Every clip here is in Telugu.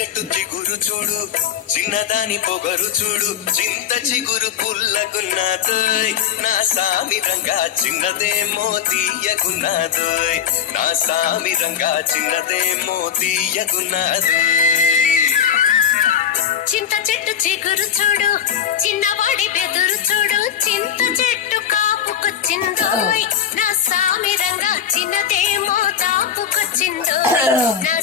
చెట్టు చిగురు చూడు చిన్నదాని పొగరు చూడు. చింత చిగురు పుల్లగున్నదోయ్. నా సామి రంగా చిన్నదేమో తీయగున్నదోయ్. నా సామి రంగా చిన్నదేమో తీయగున్నదోయ్. చింత చెట్టు చిగురు చూడు చిన్నవాడి బెదురు చూడు. చింత చెట్టు కాపుకొచ్చిందోయ్. నా సామి రంగా చిన్నదేమో తాపుకొచ్చిందోయ్. నా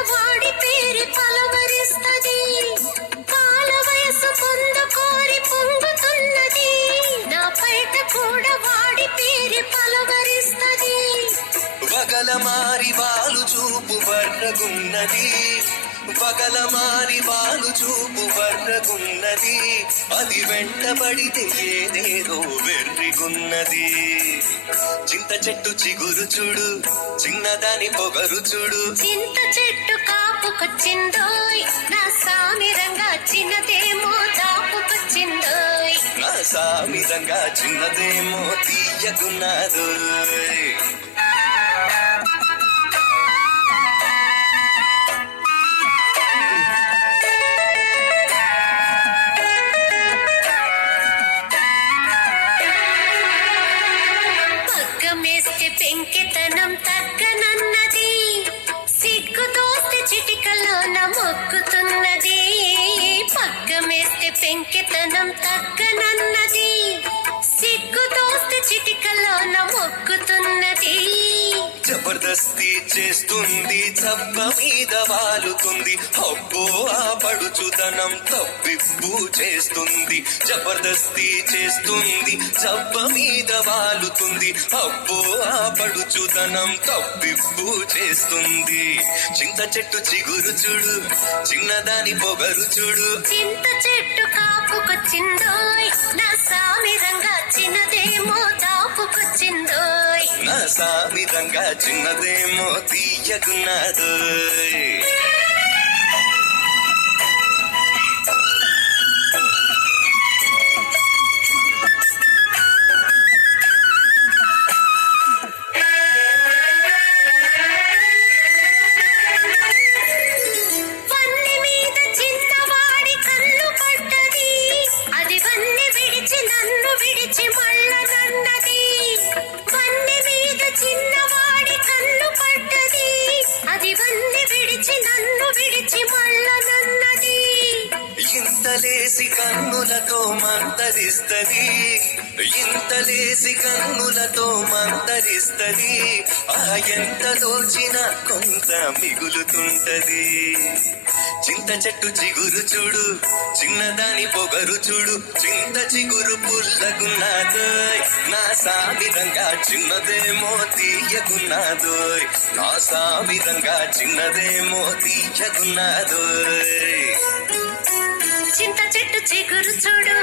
కూడా వాడి పేరి పలవరిస్తది. వయసు పేరి వగల మారి వాలు చూపు వర్రగున్నది వగల మారి వాలు చూపు వర్రగున్నది అది వెంటబడితే ఏదేదో వెర్రిగున్నది. చింత చెట్టు చిగురు చూడు చిన్నదాని పొగరు చూడు. చింత చెట్టు కాపుకొచ్చిందోయ్ నా సామి రంగా చిన్నదేమో దాపుకొచ్చిందోయ్ నా సామిరంగా చిన్నదేమో తీయకున్నదోయ్. పగ్గమేస్తే పెంకితనం సిగ్గుతోస్తే చిటికలోన మొక్కుతున్నది పగ్గమేస్తే పెంకితనం తగ్గనన్నది. చిటికలోన మొక్కుతున్నది జబర్దస్తి చేస్తుంది చప్ప మీద వాలుతుంది. అబ్బో ఆ పడుచుదనం తప్పిప్పు చేస్తుంది. జబర్దస్తి చేస్తుంది చప్ప మీద వాలుతుంది. అబ్బో ఆ పడుచుదనం తప్పిప్పు చేస్తుంది. చింత చెట్టు చిగురు చూడు చిన్నదాని పొగరు చూడు. చింత చెట్టు కాపుకొచ్చిందోయ్ నా సామి సామిరంగా చిన్నదేమో తీయకున్నదోయ్ ఇంతలేసి కన్నులతో మంతరిస్తది ఇంతలేసి కన్నులతో మంతరిస్తది ఆ ఎంత దోచిన కొంత మిగులుతుంటది. చింత చెట్టు చిగురు చూడు చిన్నదాని పొగరు చూడు చింత చిగురు పుల్లగున్నదోయ్. నా సామిరంగా చిన్నదేమో తీయకున్నదోయ్ నా సామిరంగా చిన్నదేమో తీయకున్నదోయ్ చింత చెట్టు చిగురు చూడు.